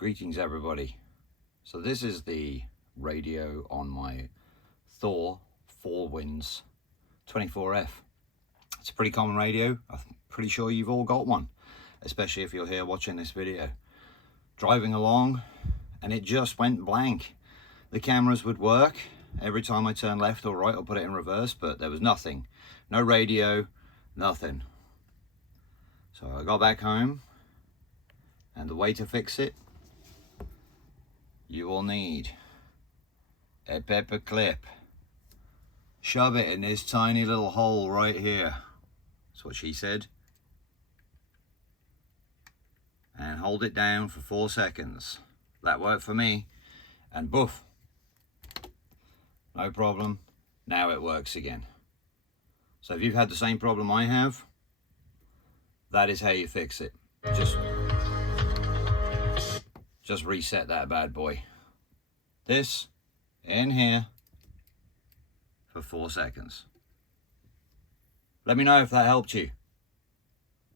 Greetings everybody. So this is the radio on my Thor fourwinds 24F. It's a pretty common radio. I'm pretty sure you've all got one, especially if you're here watching this video. Driving along and it just went blank. The cameras would work every time I turned left or right or put it in reverse, but there was nothing. No radio, nothing. So I got back home, and the way to fix it, you will need a paper clip. Shove it in this tiny little hole right here. That's what she said. And hold it down for 4 seconds. That worked for me. And boof. No problem. Now it works again. So if you've had the same problem I have, that is how you fix it. Just reset that bad boy. This in here for 4 seconds. Let me know if that helped you.